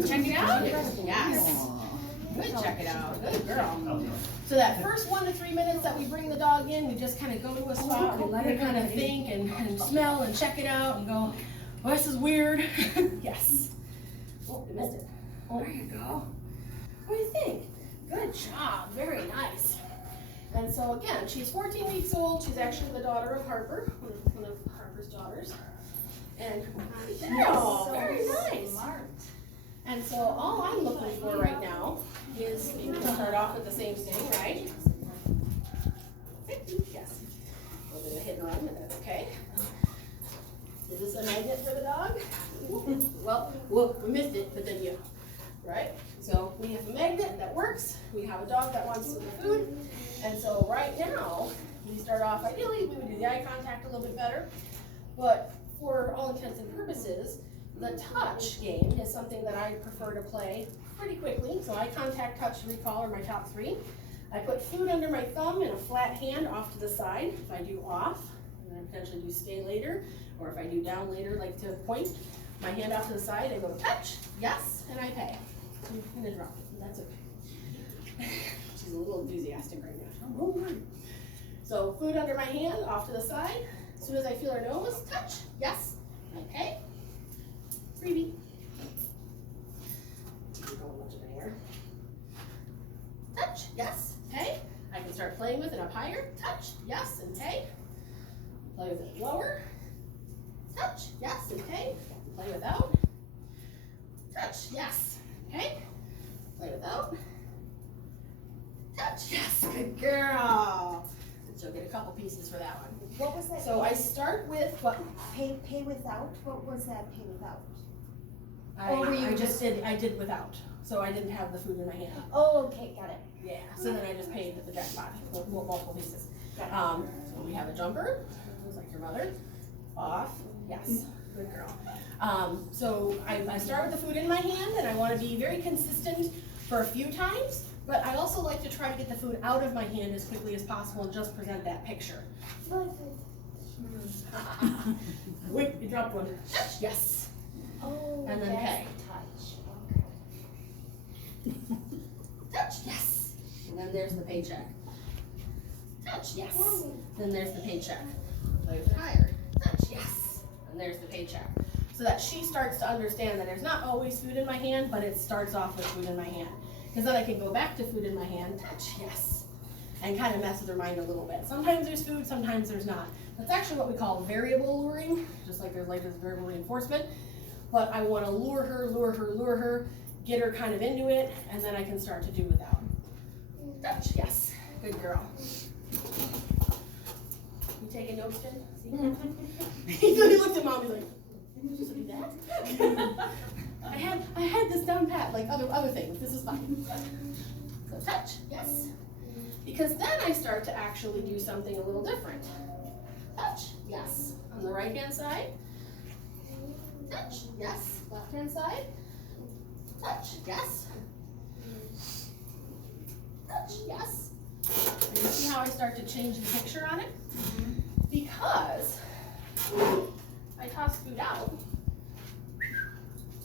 Check it out? Yes. Good, check it out. Good girl. So that first 1 to 3 minutes that we bring the dog in, we just kind of go to a spot and let her kind of think and smell and check it out and go, well, this is weird. Yes. Oh, you missed it. Oh, there you go. What do you think? Good job. Very nice. And so again, she's 14 weeks old. She's actually the daughter of Harper, one of Harper's daughters. And very nice. Smart. And so all I'm looking for right now is maybe to start off with the same thing, right? Yes. A little bit of hit and run, but that's okay. Is this a magnet for the dog? Well, we missed it, but then right? So we have a magnet that works. We have a dog that wants some food. And so right now, we start off, ideally, we would do the eye contact a little bit better. But for all intents and purposes, the touch game is something that I prefer to play pretty quickly. So eye contact, touch, recall are my top 3. I put food under my thumb and a flat hand off to the side. If I do off, and I potentially do stay later, or if I do down later, like to point, my hand off to the side, I go touch, yes, and I pay. And then drop it. That's okay. She's a little enthusiastic right now. So food under my hand, off to the side. As soon as I feel her nose, touch, yes, and I pay. Freebie. Touch, yes, pay. I can start playing with it up higher. Touch, yes, and pay. Play with it lower. Touch, yes, and pay. Play without. Touch, yes, okay. Play without. Touch, yes, good girl. And she'll get a couple pieces for that one. What was that? So I start with what? Pay without? What was that pay without? I did without. So I didn't have the food in my hand. Oh, okay, got it. Yeah, so then I just paid at the jackpot, multiple pieces. So we have a jumper, looks like your mother. Off, yes, good girl. So I start with the food in my hand, and I want to be very consistent for a few times, but I also like to try to get the food out of my hand as quickly as possible and just present that picture. Wait, you dropped one. Touch, yes. Oh, and then pay. Touch. Okay. Touch, yes. And then there's the paycheck. Touch, yes. Then there's the paycheck. Play with it higher. Touch, yes. And there's the paycheck. So that she starts to understand that there's not always food in my hand, but it starts off with food in my hand. Because then I can go back to food in my hand, touch, yes. And kind of mess with her mind a little bit. Sometimes there's food, sometimes there's not. That's actually what we call variable luring, just like there's this variable reinforcement. But I want to lure her, get her kind of into it, and then I can start to do without. Touch, yes. Good girl. You taking notes, Jen? He looked at Mom, he's like, didn't you just do that? I had this down pat, like other things. This is fine. So touch, yes. Because then I start to actually do something a little different. Touch, yes. On the right hand side. Touch, yes. Left hand side. Touch, yes. Touch, yes. And you see how I start to change the picture on it? Because I toss food out.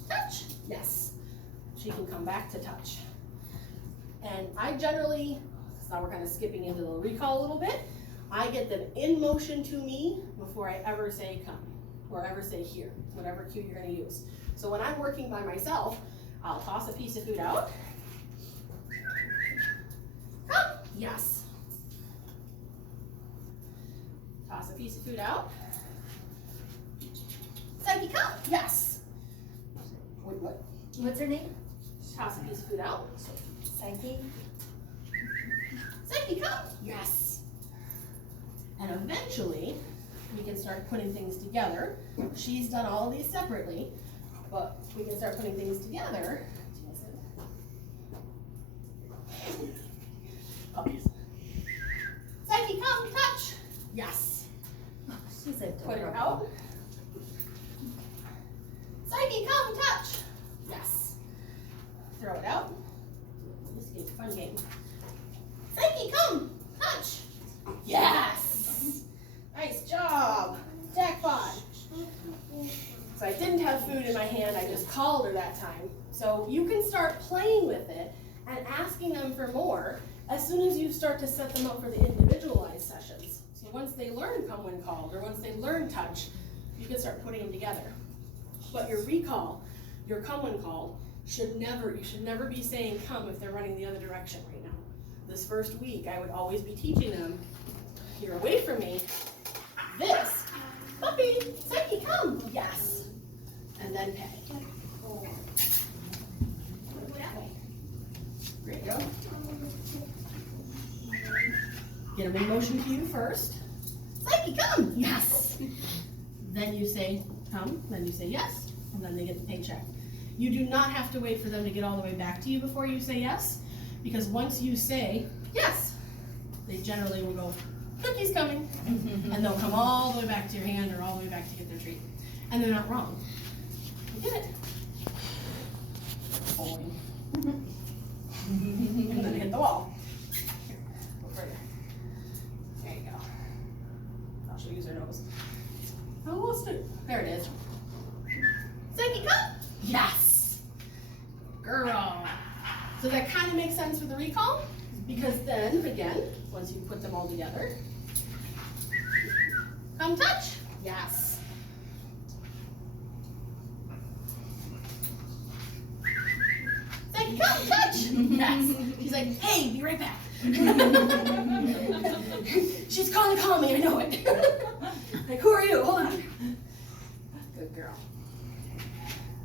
Touch, yes. She can come back to touch. And I generally, so now we're kind of skipping into the recall a little bit, I get them in motion to me before I ever say come, or ever say here, whatever cue you're going to use. So when I'm working by myself, I'll toss a piece of food out. Come, yes. Toss a piece of food out. Psyche, come, yes. Wait, what? What's her name? Toss a piece of food out. Psyche. Psyche, come, yes. And eventually, we can start putting things together. She's done all of these separately, but we can start putting things together. Puppies. Psyche, come, touch. Yes. She's adorable. Put her out. Psyche, come, touch. Yes. Throw it out. This game's a fun game. Psyche, come, touch. Yes. Nice job. Jackpot. So I didn't have food in my hand. I just called her that time. So you can start playing with it and asking them for more as soon as you start to set them up for the individualized sessions. So once they learn come when called, or once they learn touch, you can start putting them together. But your recall, your come when called, you should never be saying come if they're running the other direction right now. This first week, I would always be teaching them, you're away from me, this, puppy, Psyche, come, yes, and then pay. Great, go. Get them in motion cue first. Psyche, come, yes. Then you say come, then you say yes, and then they get the paycheck. You do not have to wait for them to get all the way back to you before you say yes, because once you say yes, they generally will go, cookie's coming, and they'll come all the way back to your hand or all the way back to get their treat. And they're not wrong. You get it. And then hit the wall. Here, go further. There you go. Now she'll use her nose. Oh, there it is. Psyche, come! Yes! Girl. So that kind of makes sense for the recall, because then, again, once you put them all together, come touch. Yes. Psyche, come touch. Yes. She's like, hey, be right back. She's calling to call me, I know it. Like, who are you? Hold on. Good girl.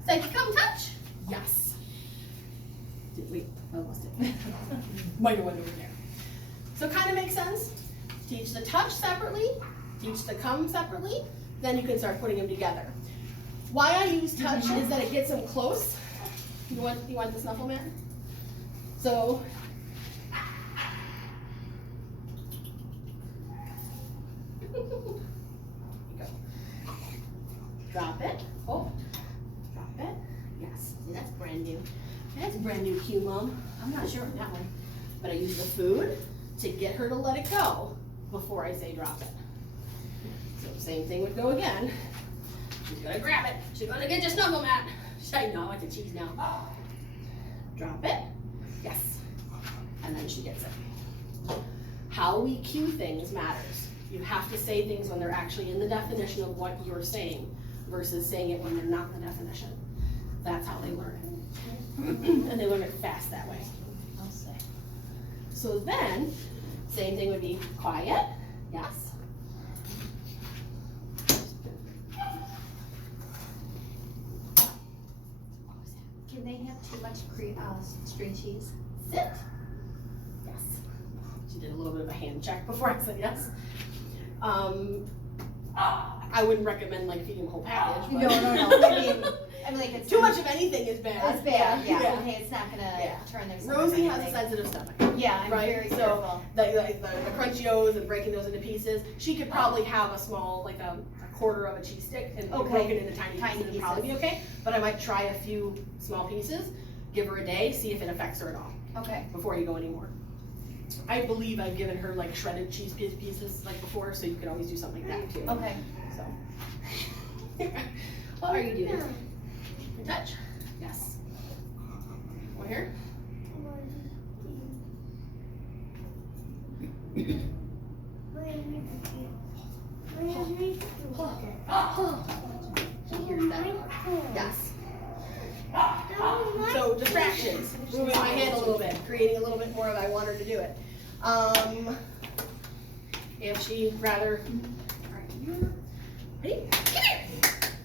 Psyche, come touch. Yes. Wait, I lost it. Might have went over there. So kind of makes sense. Teach the touch separately, teach the come separately, then you can start putting them together. Why I use touch is that it gets them close. You want the snuffle mat? So go. Drop it. Oh, drop it. Yes. See, that's brand new. That's brand new cue, Mom. I'm not sure on that one. But I use the food to get her to let it go before I say drop it. So same thing would go again. She's gonna grab it. She's gonna get your snuggle mat. I know, like a cheese now. Drop it. Yes. And then she gets it. How we cue things matters. You have to say things when they're actually in the definition of what you're saying versus saying it when they're not in the definition. That's how they learn it. And they learn it fast that way. I'll say. So then, same thing would be quiet. Yes. Can they have too much string cheese? Sit. Yes. She did a little bit of a hand check before I said yes. I wouldn't recommend like feeding the whole package. But No. I mean, like it's too much of anything is bad. It's bad. Yeah. Yeah. Okay, it's not gonna turn their stomach. Rosie or has a anything. sensitive stomach. Yeah, I'm right? very So careful. the crunchy O's and breaking those into pieces, she could probably have a small, like a quarter of a cheese stick and Okay. broken into tiny Tiny pieces and probably be okay. But I might try a few small pieces, give her a day, see if it affects her at all Okay. before you go anymore. I believe I've given her like shredded cheese pieces like before, so you could always do something like that too. Okay. So, what are you doing? Your touch? Yes. Over here? Yes. So distractions, moving my hand a little bit, creating a little bit more of I want her to do it. If she'd rather, ready? Come here.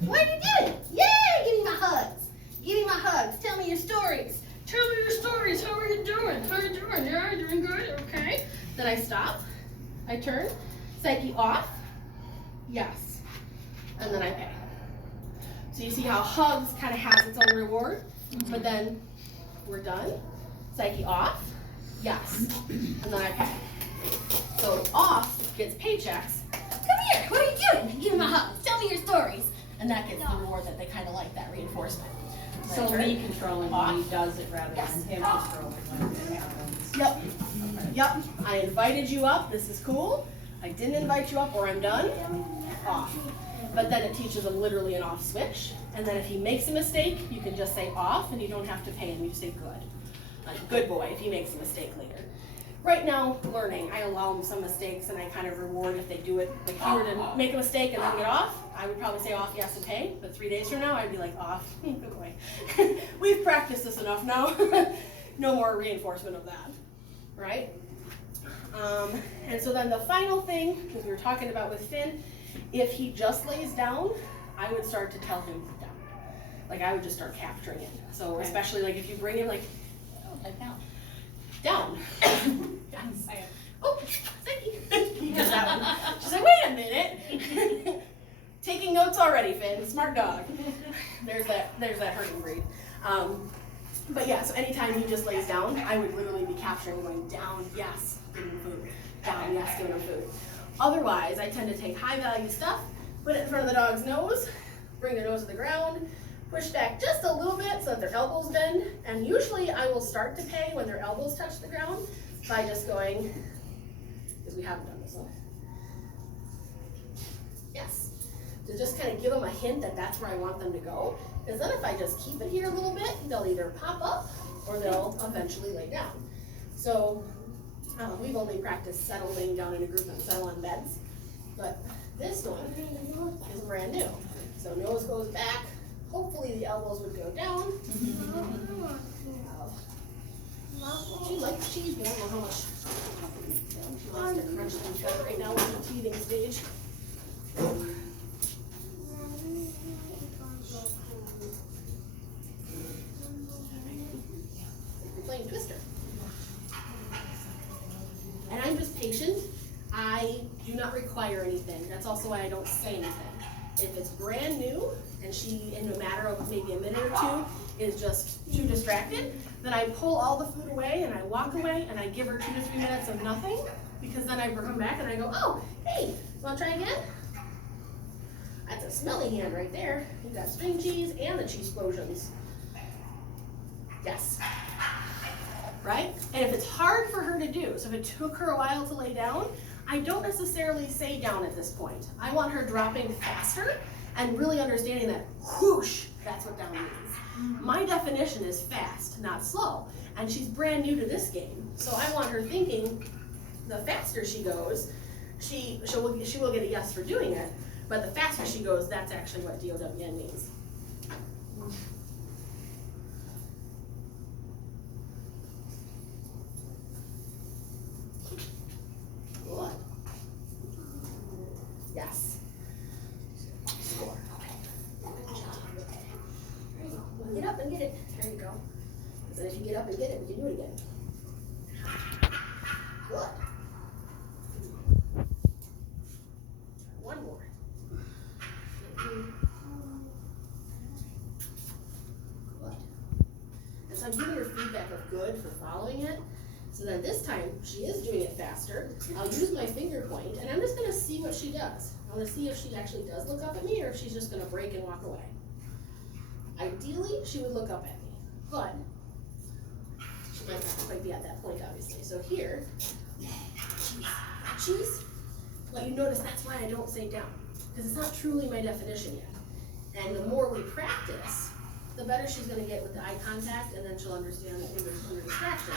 What are you doing? Yay! Give me my hugs. Give me my hugs. Tell me your stories. Tell me your stories. How are you doing? How are you doing? Yeah, doing good. Okay. Then I stop. I turn. Psyche off. Yes. And then I pay. So you see how hugs kind of has its own reward, but then we're done. Psyche off. Yes. And then I pay. So off gets paychecks. Come here. What are you doing? Give me my hugs. Tell me your stories. And that gets the reward that they kind of like, that reinforcement. So me controlling when he does it rather Yes. than him controlling when it happens. Yep. Yep. I invited you up. This is cool. I didn't invite you up or I'm done. Off. but then it teaches him literally an off switch. And then if he makes a mistake, you can just say off and you don't have to pay him, you say good. Like good boy if he makes a mistake later. Right now, learning, I allow him some mistakes and I kind of reward if they do it. Like if he were to make a mistake and then get off, I would probably say off, yes, and pay. But 3 days from now, I'd be like off, good boy. We've practiced this enough now. No more reinforcement of that, right? And so then the final thing, because we were talking about with Finn, if he just lays down, I would start to tell him down. Like I would just start capturing it. So especially like if you bring him like, down. Down. Oh, Psyche. He does that one. She's like, wait a minute. Taking notes already, Finn. Smart dog. There's that herding breed. But yeah, so anytime he just lays down, I would literally be capturing going down, yes, giving him food. Down, yes, giving him food. Otherwise, I tend to take high value stuff, put it in front of the dog's nose, bring their nose to the ground, push back just a little bit so that their elbows bend, and usually I will start to pay when their elbows touch the ground by just going, because we haven't done this one. Yes. To just kind of give them a hint that that's where I want them to go. Because then if I just keep it here a little bit, they'll either pop up or they'll eventually lay down. So we've only practiced settle laying down in a group and settle on beds. But this one is brand new. So nose goes back. Hopefully the elbows would go down. She likes cheese, but I don't know how much. She wants to crunch them together right now in the teething stage. We're playing Twister. And I'm just patient. I do not require anything. That's also why I don't say anything. If it's brand new and she, in a matter of maybe a minute or two, is just too distracted, then I pull all the food away and I walk away and I give her 2 to 3 minutes of nothing, because then I come back and I go, oh, hey, wanna try again? That's a smelly hand right there. You got string cheese and the cheese explosions. Yes. Right? And if it's hard for her to do, so if it took her a while to lay down, I don't necessarily say down at this point. I want her dropping faster and really understanding that whoosh, that's what down means. My definition is fast, not slow. And she's brand new to this game. So I want her thinking the faster she goes, she will get a yes for doing it, but the faster she goes, that's actually what DOWN means. Good. Yes. Score. Okay. Good job. There you go. Well, get up and get it. There you go. So if you get up and get it, we can do it again. Good. One more. Good. And so I'm giving her feedback of good for following it. So then this time, she is doing it faster. I'll use my finger point, and I'm just going to see what she does. I want to see if she actually does look up at me, or if she's just going to break and walk away. Ideally, she would look up at me, but she might not quite be at that point, obviously. So here, cheese. But you notice that's why I don't say down, because it's not truly my definition yet. And the more we practice, the better she's going to get with the eye contact, and then she'll understand that when there's other distractions,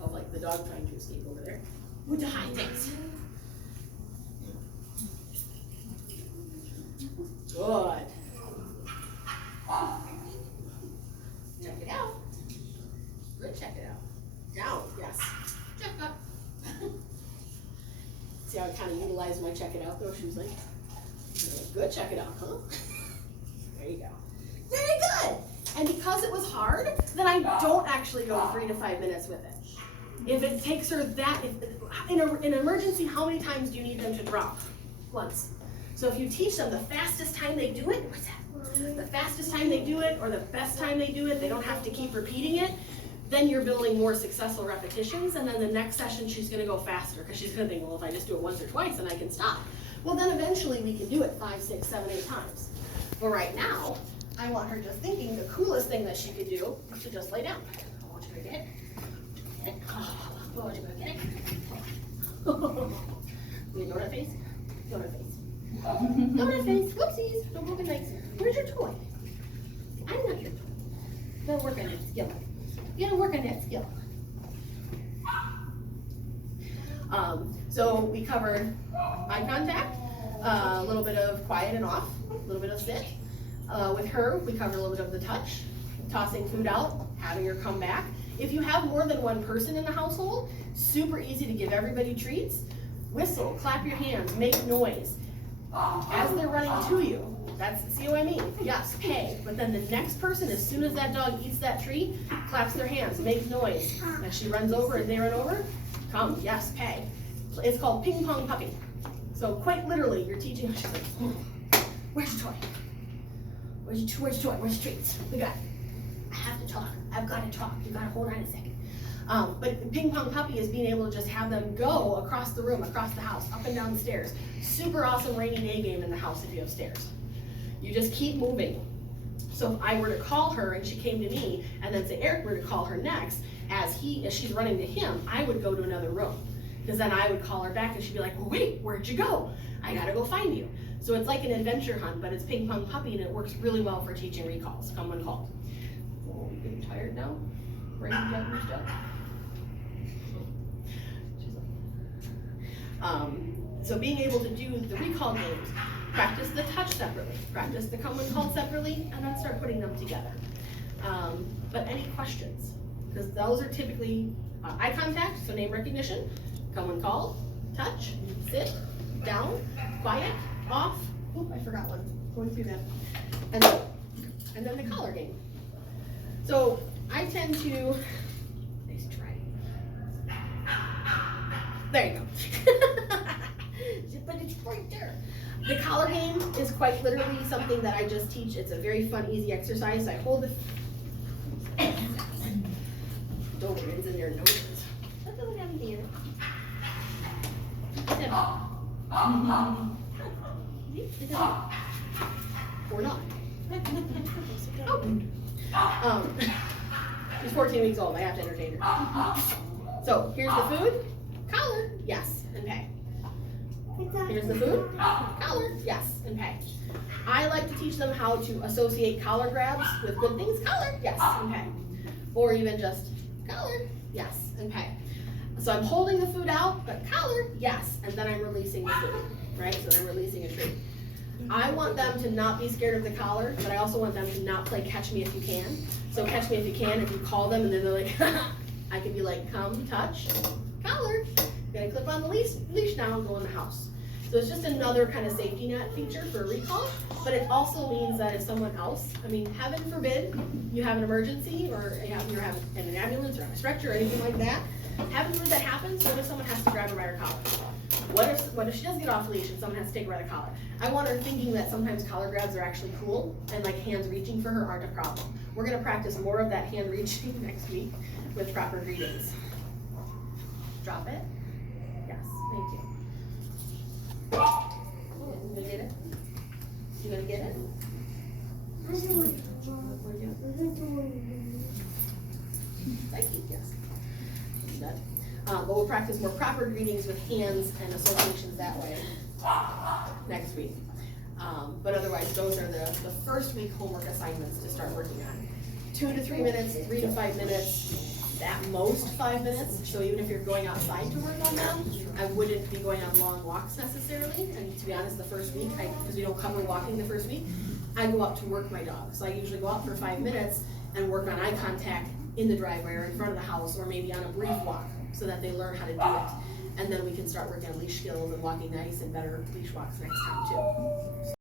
of like the dog trying to escape over there, with the high things. Good. Check it out. Good, check it out. Down, yes. Check up. See how I kind of utilized my check it out though? She was like, good, check it out, huh? There you go. Very good. And because it was hard, then I don't actually go 3 to 5 minutes with it. If it takes her that, in an emergency, how many times do you need them to drop? Once. So if you teach them the fastest time they do it, what's that? The fastest time they do it, or the best time they do it, they don't have to keep repeating it, then you're building more successful repetitions, and then the next session she's gonna go faster, because she's gonna think, well, if I just do it once or twice, then I can stop. Well, then eventually we can do it 5, 6, 7, 8 times. But right now, I want her just thinking the coolest thing that she could do is to just lay down. I want you to get it. Oh, I want you to get it. You know that face? You know that face. No, not face. Whoopsies. No broken legs. Where's your toy? I'm not your toy. You gotta work on that skill. You gotta work on that skill. So we covered eye contact, a little bit of quiet and off, a little bit of sit. With her, we covered a little bit of the touch, tossing food out, having her come back. If you have more than one person in the household, super easy to give everybody treats. Whistle, clap your hands, make noise. As they're running to you, see what I mean? Yes, pay. But then the next person, as soon as that dog eats that treat, claps their hands, makes noise. As she runs over and they run over, come, yes, pay. It's called ping pong puppy. So quite literally, you're teaching, she's like, where's your toy? Where's your toy? Where's your treats? We got it. I have to talk. I've got to talk. You got to hold on a second. But ping pong puppy is being able to just have them go across the room, across the house, up and down the stairs. Super awesome rainy day game in the house if you have stairs. You just keep moving. So if I were to call her and she came to me, and then say Eric were to call her next, as she's running to him, I would go to another room. Because then I would call her back and she'd be like, well, wait, where'd you go? I gotta go find you. So it's like an adventure hunt, but it's ping pong puppy, and it works really well for teaching recalls. Come when called. Oh, you getting tired now? Brain used up? So being able to do the recall games, practice the touch separately, practice the come when called separately, and then start putting them together. But any questions? Because those are typically eye contact, so name recognition, come when called, touch, sit, down, quiet, off. Oh, I forgot one. Going through that. And then the collar game. So I tend to, nice try. There you go. But it's right there. The collar game is quite literally something that I just teach. It's a very fun, easy exercise. I hold the Dobermans in their noses. That doesn't have any in it. Or not. Oh. She's 14 weeks old. I have to entertain her. So here's the food. Collar, yes, and pay. Here's the food. Collar, yes, and pay. I like to teach them how to associate collar grabs with good things. Collar, yes, and pay. Or even just collar, yes, and pay. So I'm holding the food out, but collar, yes, and then I'm releasing the food, right? So I'm releasing a treat. I want them to not be scared of the collar, but I also want them to not play catch me if you can. So catch me if you can, if you call them and then they're like, I can be like, come, touch, collar. Gotta clip on the leash now and go in the house. So it's just another kind of safety net feature for a recall, but it also means that if someone else, I mean, heaven forbid, you have an emergency or you're having an ambulance or a stretcher or anything like that, heaven forbid that happens, what if someone has to grab her by her collar? What if she does get off the leash and someone has to take her by the collar? I want her thinking that sometimes collar grabs are actually cool and like hands reaching for her aren't a problem. We're gonna practice more of that hand reaching next week with proper greetings. Drop it. Yes, thank you. You gonna get it? You gonna get it? Psyche, yes. But we'll practice more proper greetings with hands and associations that way next week. But otherwise, those are the first week homework assignments to start working on. 2 to 3 minutes, 3 to 5 minutes, at most 5 minutes. So even if you're going outside to work on them, I wouldn't be going on long walks necessarily. And to be honest, the first week, because we don't cover walking the first week, I go out to work my dog. So I usually go out for 5 minutes and work on eye contact in the driveway or in front of the house or maybe on a brief walk so that they learn how to do it. And then we can start working on leash skills and walking nice and better leash walks next time too.